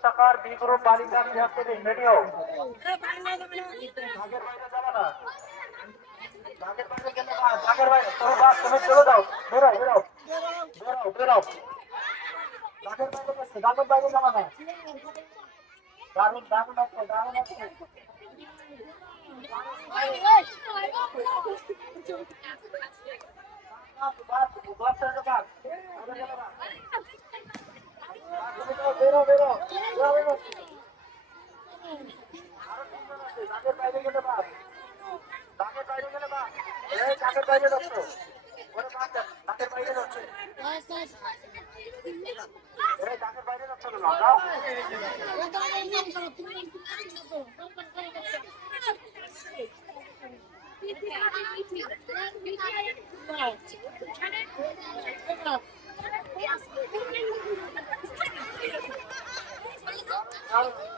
শাখার B group বালিকা radio দাগের বাইরে তোর বাস তুমি চলে যাও বেরো বেরো বেরো বেরো দাগের বাইরে যাবা না দারুন দারুন আছে দারুন আছে বেরো বেরো বেরো দাগের বাইরে গেলে বাস দাগের বাইরে গেলে বাস এই দাগের বাইরে যাচ্ছ ওরে বাস দাগের বাইরে যাচ্ছে এই দাগের বাইরে যাচ্ছ না যাও Out.